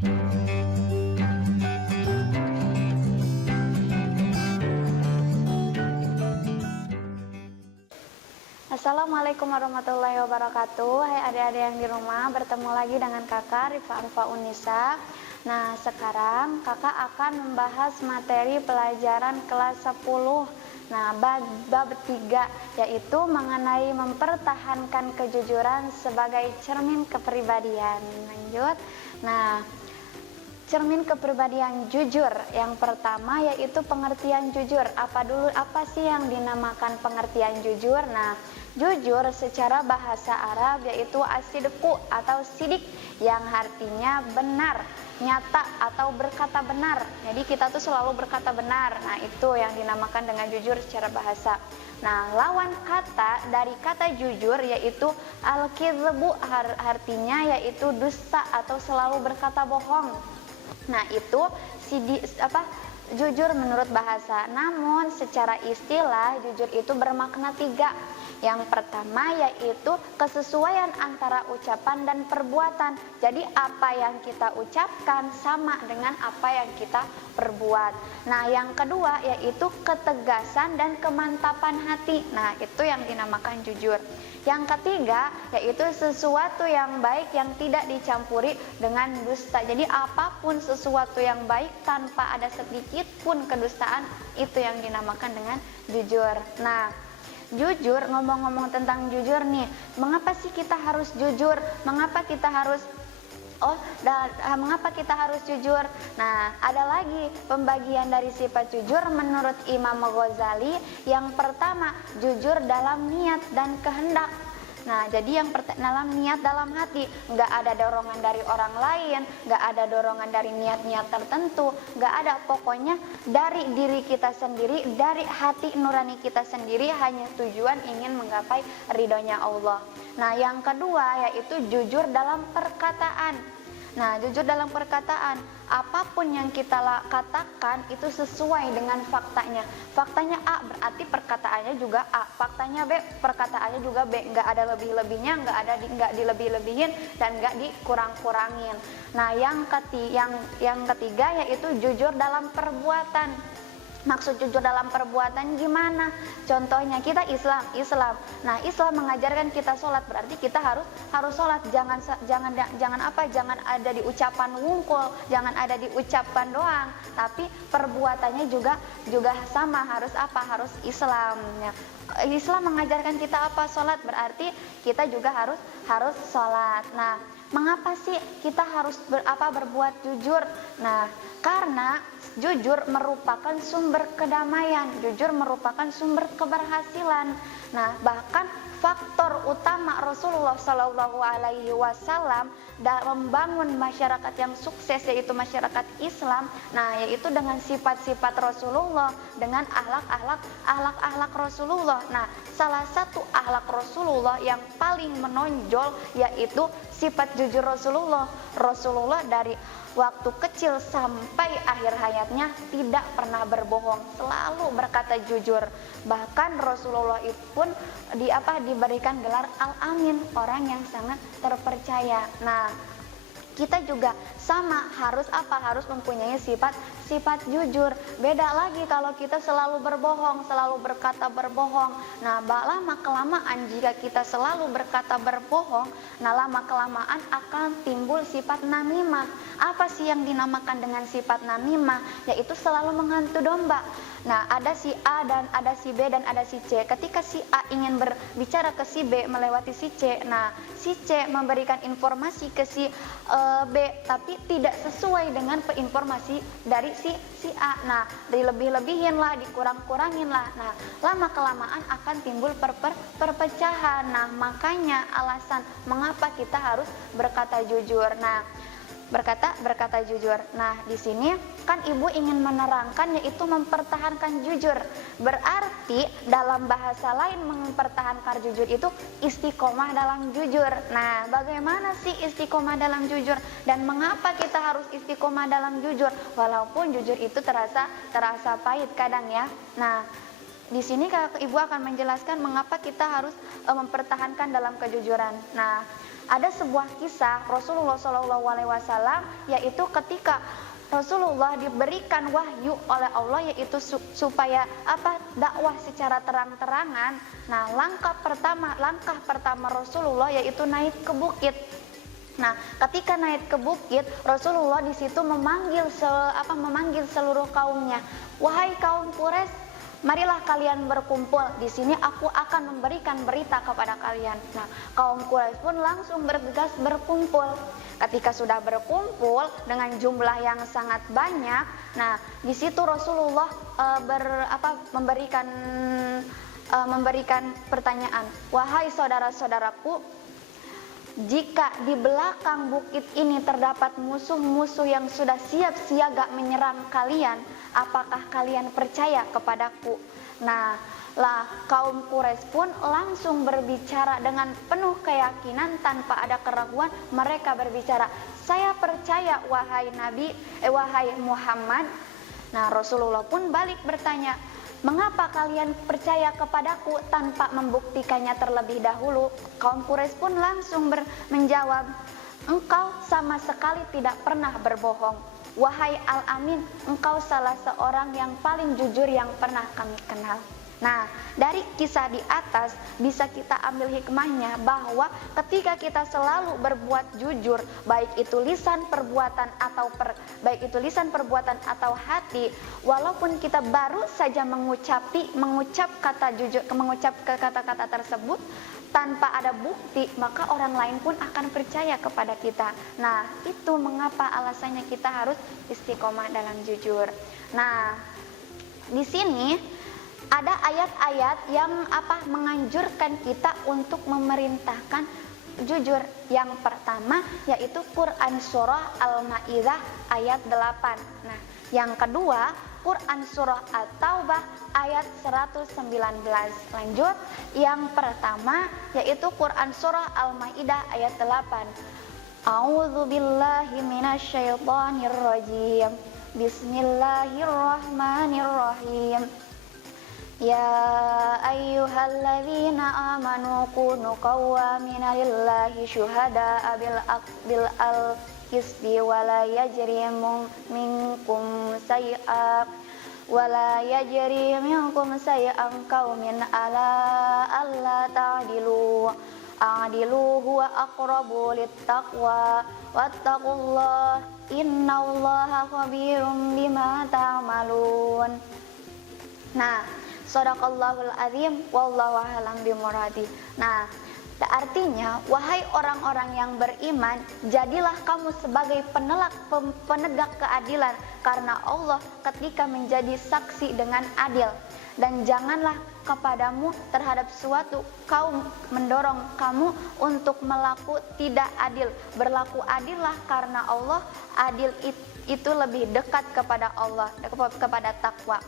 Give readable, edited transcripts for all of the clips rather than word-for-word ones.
Assalamualaikum warahmatullahi wabarakatuh. Hai adik-adik yang di rumah, bertemu lagi dengan kakak Rifa Arfa Unisa. Nah, sekarang kakak akan membahas materi pelajaran kelas 10. Nah, bab 3, yaitu mengenai mempertahankan kejujuran sebagai cermin kepribadian. Lanjut. Nah, cermin kepribadian jujur. Yang pertama yaitu pengertian jujur. Apa sih yang dinamakan pengertian jujur? Nah, jujur secara bahasa Arab yaitu asidku atau sidik, yang artinya benar, nyata atau berkata benar. Jadi kita tuh selalu berkata benar. Nah, itu yang dinamakan dengan jujur secara bahasa. Nah, lawan kata dari kata jujur yaitu al-kizbu, artinya yaitu dusta atau selalu berkata bohong. Nah, itu jujur menurut bahasa. Namun secara istilah jujur itu bermakna 3. Yang pertama yaitu kesesuaian antara ucapan dan perbuatan. Jadi apa yang kita ucapkan sama dengan apa yang kita perbuat. Nah, yang kedua yaitu ketegasan dan kemantapan hati. Nah, itu yang dinamakan jujur. Yang ketiga yaitu sesuatu yang baik yang tidak dicampuri dengan dusta. Jadi apapun sesuatu yang baik tanpa ada sedikit pun kedustaan, itu yang dinamakan dengan jujur. Nah, jujur, ngomong-ngomong tentang jujur nih, mengapa sih kita harus jujur? Mengapa kita harus jujur? Nah, ada lagi pembagian dari sifat jujur menurut Imam Ghazali. Yang pertama, jujur dalam niat dan kehendak. Nah, jadi yang dalam niat, dalam hati, nggak ada dorongan dari orang lain, nggak ada dorongan dari niat-niat tertentu, nggak ada, pokoknya dari diri kita sendiri, dari hati nurani kita sendiri, hanya tujuan ingin menggapai ridhonya Allah. Nah, yang kedua yaitu jujur dalam perkataan. Nah, jujur dalam perkataan, apapun yang kita katakan itu sesuai dengan faktanya. Faktanya A, berarti perkataannya juga A. Faktanya B, perkataannya juga B. Nggak ada lebih-lebihnya, nggak dilebih-lebihin, dan nggak dikurang-kurangin. Nah, yang ketiga yaitu jujur dalam perbuatan. Maksud jujur dalam perbuatan gimana? Contohnya kita Islam. Nah, Islam mengajarkan kita sholat, berarti kita harus sholat. Jangan ada di ucapan wungkul, jangan ada di ucapan doang, tapi perbuatannya juga sama, harus apa? Harus Islam. Ya. Islam mengajarkan kita apa? Sholat, berarti kita juga harus sholat. Nah, mengapa sih kita harus berbuat jujur? Nah, karena jujur merupakan sumber kedamaian, jujur merupakan sumber keberhasilan. Nah, bahkan faktor utama Rasulullah Shallallahu Alaihi Wasallam dalam membangun masyarakat yang sukses, yaitu masyarakat Islam. Nah, yaitu dengan sifat-sifat Rasulullah, dengan akhlak Rasulullah. Nah, salah satu akhlak Rasulullah yang paling menonjol yaitu sifat jujur Rasulullah. Rasulullah dari waktu kecil sampai akhir hayatnya tidak pernah berbohong, selalu berkata jujur. Bahkan Rasulullah itu pun diberikan gelar Al-Amin, orang yang sangat terpercaya. Nah, kita juga sama, harus mempunyai sifat jujur. Beda lagi kalau kita selalu berbohong, selalu berkata berbohong. Nah, lama kelamaan jika kita selalu berkata berbohong, nah lama kelamaan akan timbul sifat namimah. Apa sih yang dinamakan dengan sifat namimah? Yaitu selalu menghantu domba. Nah, ada si A dan ada si B dan ada si C. Ketika si A ingin berbicara ke si B melewati si C, nah si C memberikan informasi ke si B, tapi tidak sesuai dengan informasi dari si A. Nah, dilebih-lebihin lah, dikurang-kurangin lah. Nah, lama kelamaan akan timbul perpecahan. Nah, makanya alasan mengapa kita harus berkata jujur. Nah, berkata jujur. Nah, di sini kan ibu ingin menerangkan yaitu mempertahankan jujur. Berarti dalam bahasa lain mempertahankan jujur itu istiqomah dalam jujur. Nah, bagaimana sih istiqomah dalam jujur dan mengapa kita harus istiqomah dalam jujur? Walaupun jujur itu terasa pahit kadang ya. Nah, di sini ibu akan menjelaskan mengapa kita harus mempertahankan dalam kejujuran. Nah, ada sebuah kisah Rasulullah SAW, yaitu ketika Rasulullah diberikan wahyu oleh Allah, yaitu supaya dakwah secara terang-terangan. Nah, langkah pertama Rasulullah yaitu naik ke bukit. Nah, ketika naik ke bukit, Rasulullah di situ memanggil seluruh kaumnya. Wahai kaum Quraisy, marilah kalian berkumpul. Di sini aku akan memberikan berita kepada kalian. Nah, kaum Quraisy pun langsung bergegas berkumpul. Ketika sudah berkumpul dengan jumlah yang sangat banyak, nah di situ Rasulullah memberikan pertanyaan. Wahai saudara-saudaraku, jika di belakang bukit ini terdapat musuh-musuh yang sudah siap siaga menyerang kalian, apakah kalian percaya kepadaku? Nah, kaum Quraisy pun langsung berbicara dengan penuh keyakinan tanpa ada keraguan. Mereka berbicara, saya percaya wahai Muhammad. Nah, Rasulullah pun balik bertanya, mengapa kalian percaya kepadaku tanpa membuktikannya terlebih dahulu? Kaum Quraisy pun langsung menjawab, engkau sama sekali tidak pernah berbohong. Wahai Al-Amin, engkau salah seorang yang paling jujur yang pernah kami kenal. Nah, dari kisah di atas bisa kita ambil hikmahnya bahwa ketika kita selalu berbuat jujur, baik itu lisan perbuatan atau hati, walaupun kita baru saja mengucap kata-kata tersebut tanpa ada bukti, maka orang lain pun akan percaya kepada kita. Nah, itu mengapa alasannya kita harus istiqomah dalam jujur. Nah, di sini ada ayat-ayat yang menganjurkan kita untuk memerintahkan jujur. Yang pertama yaitu Quran surah Al-Maidah ayat 8. Nah, yang kedua Quran surah At-Taubah ayat 119. Lanjut, yang pertama yaitu Quran surah Al-Maidah ayat 8. A'udzubillahi minasyaitonirrajim. Bismillahirrahmanirrahim. Ya ayyuhalladzina amanu kunu qawwamina lillahi syuhada'a bil qisti wa la yajri minkum say'an qaumin ala alla ta'dilu huwa aqrabu littaqwa wattaqullaha innallaha khabirum bima ta'malun. Nah, Shadaqallahul azim, wallahu a'lam bimuradi. Nah, artinya, wahai orang-orang yang beriman, jadilah kamu sebagai penegak keadilan karena Allah ketika menjadi saksi dengan adil. Dan janganlah kepadamu terhadap suatu kaum mendorong kamu untuk tidak adil. Berlaku adillah karena Allah adil itu lebih dekat kepada Allah, kepada takwa.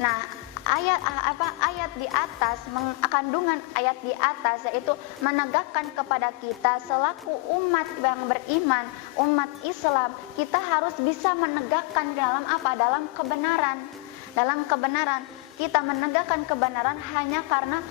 Nah, ayat di atas, kandungan ayat di atas yaitu menegakkan kepada kita selaku umat yang beriman, umat Islam, kita harus bisa menegakkan dalam kebenaran. Dalam kebenaran, kita menegakkan kebenaran hanya karena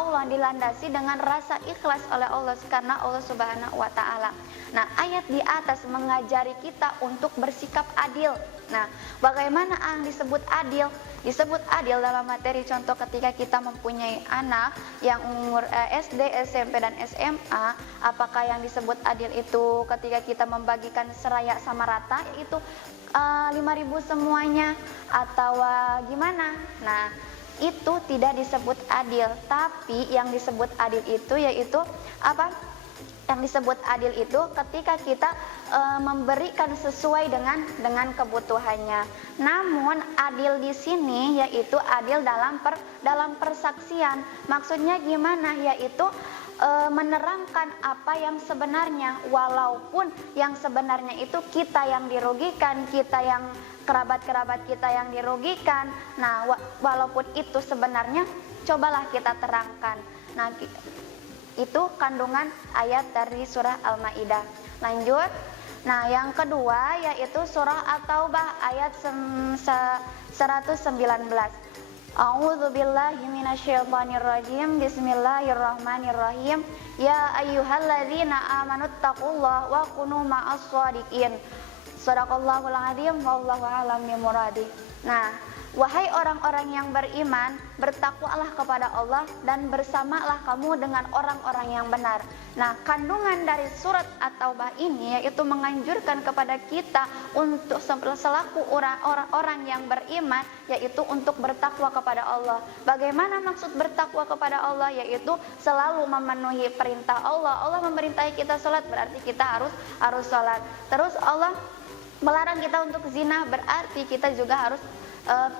Allah, dilandasi dengan rasa ikhlas oleh Allah karena Allah Subhanahu wa taala. Nah, ayat di atas mengajari kita untuk bersikap adil. Nah, bagaimana yang disebut adil? Disebut adil dalam materi contoh ketika kita mempunyai anak yang umur SD, SMP, dan SMA. Apakah yang disebut adil itu ketika kita membagikan seraya sama rata, itu 5.000 semuanya atau gimana? Nah, itu tidak disebut adil. Tapi yang disebut adil itu yaitu yang disebut adil itu ketika kita memberikan sesuai dengan kebutuhannya. Namun adil di sini yaitu adil dalam persaksian. Maksudnya gimana? Yaitu menerangkan apa yang sebenarnya, walaupun yang sebenarnya itu kita yang dirugikan, kerabat-kerabat kita yang dirugikan. Nah, walaupun itu sebenarnya, cobalah kita terangkan. Nah, itu kandungan ayat dari surah Al-Maidah. Lanjut. Nah, yang kedua yaitu surah At-Taubah ayat 119. A'udzu billahi minasyaitonir rajim. Bismillahirrahmanirrahim. Ya ayyuhalladzina amanuttaqullaha wa kunu ma'as shadiqin. Shadaqallahul azim wallahu a'lam bimuradi. Nah, wahai orang-orang yang beriman, bertakwalah kepada Allah dan bersamalah kamu dengan orang-orang yang benar. Nah, kandungan dari surat At-Taubah ini yaitu menganjurkan kepada kita untuk selaku orang-orang yang beriman, yaitu untuk bertakwa kepada Allah. Bagaimana maksud bertakwa kepada Allah? Yaitu selalu memenuhi perintah Allah. Allah memerintahi kita sholat, berarti kita harus sholat. Terus Allah melarang kita untuk zina, berarti kita juga harus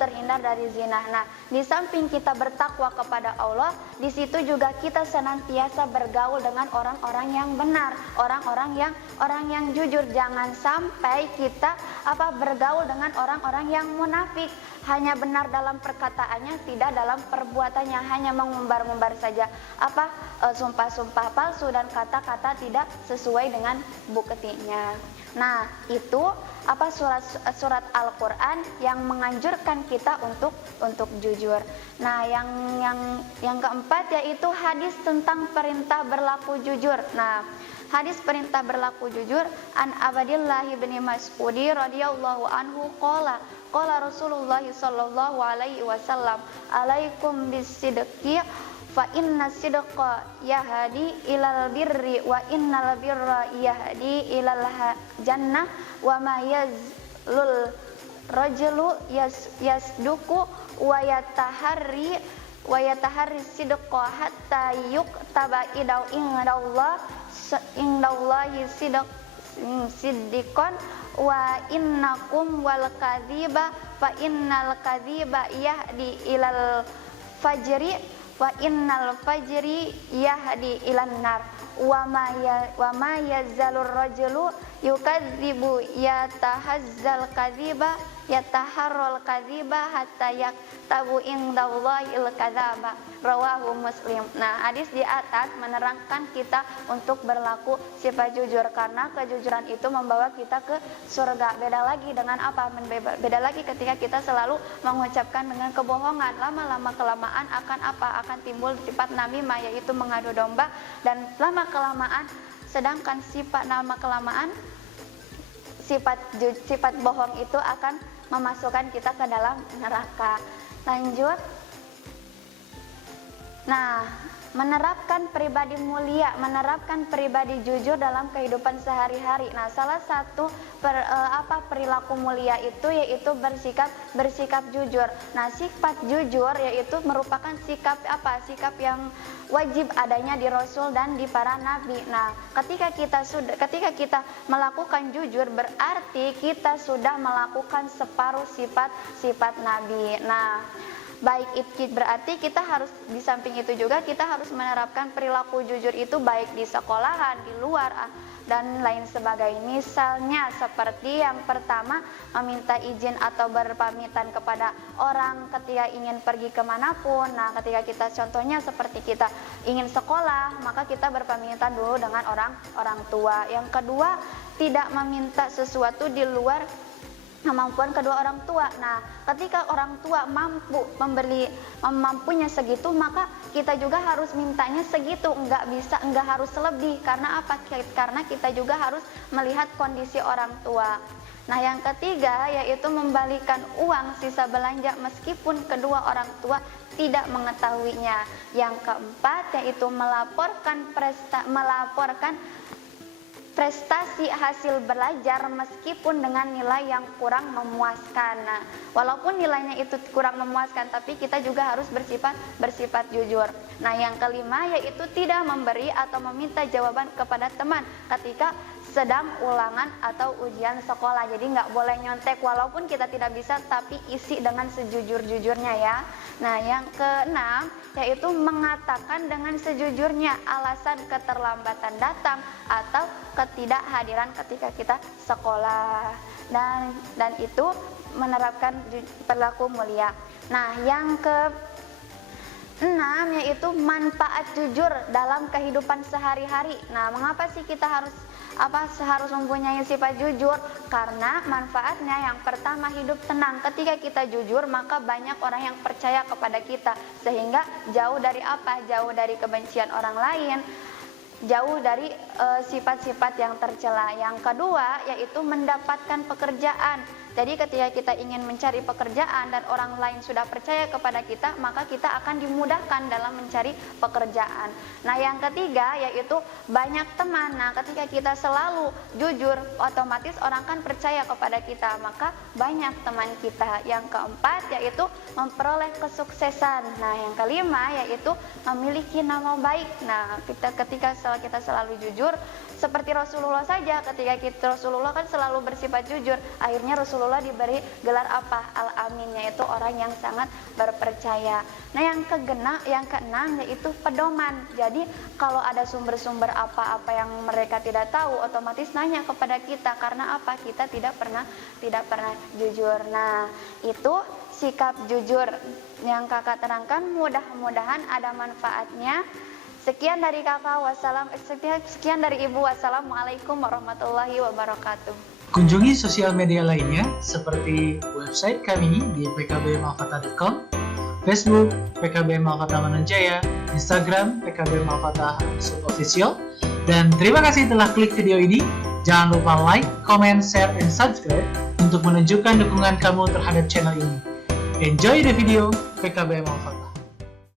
terhindar dari zina. Nah, di samping kita bertakwa kepada Allah, di situ juga kita senantiasa bergaul dengan orang-orang yang benar, orang yang jujur. Jangan sampai kita bergaul dengan orang-orang yang munafik, hanya benar dalam perkataannya, tidak dalam perbuatannya, hanya mengumbar-umbar saja sumpah-sumpah palsu dan kata-kata tidak sesuai dengan buktinya. Nah, itu surat Al-Qur'an yang menganjurkan kita untuk jujur. Nah, yang keempat yaitu hadis tentang perintah berlaku jujur. Nah, hadis perintah berlaku jujur, an Abdillah bin Mas'ud radhiyallahu anhu qala Rasulullah sallallahu alaihi wasallam, alaikum bisidqi fa inna sidqa yahdi ilal birri wa innal birra yahdi ilal jannah wa ma yazlul rajulu yasduku wa yataharri sidqa hatta yuktaba indallahi siddiqan wa innakum wal kadhiba fa innal kadhiba yahdi ilal fajri wa innal fajri yahdi ilan nar wa ma yazalur rajulu yukadzibu yatahazzal kadhiba yataharral kadhiba hatta yaktabu indallahil kadzaba, rawahu Muslim. Nah, hadis di atas menerangkan kita untuk berlaku sifat jujur, karena kejujuran itu membawa kita ke surga. Beda lagi dengan beda lagi ketika kita selalu mengucapkan dengan kebohongan. Lama-lama kelamaan akan timbul sifat namimah, yaitu mengadu domba, dan lama kelamaan sedangkan sifat bohong itu akan memasukkan kita ke dalam neraka. Lanjut. Nah, menerapkan pribadi mulia, menerapkan pribadi jujur dalam kehidupan sehari-hari. Nah, salah satu perilaku mulia itu yaitu bersikap jujur. Nah, sifat jujur yaitu merupakan sikap yang wajib adanya di Rasul dan di para nabi. Nah, ketika kita melakukan jujur, berarti kita sudah melakukan separuh sifat nabi. Nah, baik itu berarti kita harus, di samping itu juga kita harus menerapkan perilaku jujur itu baik di sekolahan, di luar dan lain sebagainya. Misalnya seperti yang pertama, meminta izin atau berpamitan kepada orang ketika ingin pergi kemanapun. Nah, ketika kita contohnya seperti kita ingin sekolah, maka kita berpamitan dulu dengan orang tua. Yang kedua, tidak meminta sesuatu di luar kemampuan kedua orang tua. Nah, ketika orang tua mampunya segitu, maka kita juga harus mintanya segitu, enggak harus lebih. Karena apa? Karena kita juga harus melihat kondisi orang tua. Nah, yang ketiga yaitu membalikan uang sisa belanja meskipun kedua orang tua tidak mengetahuinya. Yang keempat yaitu melaporkan prestasi hasil belajar meskipun dengan nilai yang kurang memuaskan. Nah, walaupun nilainya itu kurang memuaskan, tapi kita juga harus bersifat jujur. Nah, yang kelima yaitu tidak memberi atau meminta jawaban kepada teman ketika sedang ulangan atau ujian sekolah. Jadi nggak boleh nyontek, walaupun kita tidak bisa, tapi isi dengan sejujur-jujurnya ya. Nah, yang keenam yaitu mengatakan dengan sejujurnya alasan keterlambatan datang atau ketidakhadiran ketika kita sekolah, dan itu menerapkan perilaku mulia. Nah, 6 yaitu manfaat jujur dalam kehidupan sehari-hari. Nah, mengapa sih kita harus mempunyai sifat jujur? Karena manfaatnya yang pertama, hidup tenang. Ketika kita jujur, maka banyak orang yang percaya kepada kita, sehingga jauh dari jauh dari kebencian orang lain, jauh dari sifat-sifat yang tercela. Yang kedua yaitu mendapatkan pekerjaan. Jadi ketika kita ingin mencari pekerjaan dan orang lain sudah percaya kepada kita, maka kita akan dimudahkan dalam mencari pekerjaan. Nah, yang ketiga yaitu banyak teman. Nah, ketika kita selalu jujur, otomatis orang kan percaya kepada kita, maka banyak teman kita. Yang keempat yaitu memperoleh kesuksesan. Nah, yang kelima yaitu memiliki nama baik. Nah, ketika kita selalu jujur, seperti Rasulullah saja, ketika Rasulullah kan selalu bersifat jujur, akhirnya Rasulullah diberi gelar Al-Amin, yaitu orang yang sangat berpercaya. Nah, yang keenam yaitu pedoman. Jadi kalau ada sumber-sumber apa-apa yang mereka tidak tahu, otomatis nanya kepada kita. Karena kita tidak pernah jujur. Nah, itu sikap jujur yang kakak terangkan, mudah-mudahan ada manfaatnya. Sekian dari kakak, sekian dari ibu, wassalamualaikum warahmatullahi wabarakatuh. Kunjungi sosial media lainnya seperti website kami di pkbmalfatah.com, Facebook PKB Malfatah Mananjaya, Instagram PKB Malfatah Official. Dan terima kasih telah klik video ini. Jangan lupa like, comment, share, dan subscribe untuk menunjukkan dukungan kamu terhadap channel ini. Enjoy the video PKB Malfatah.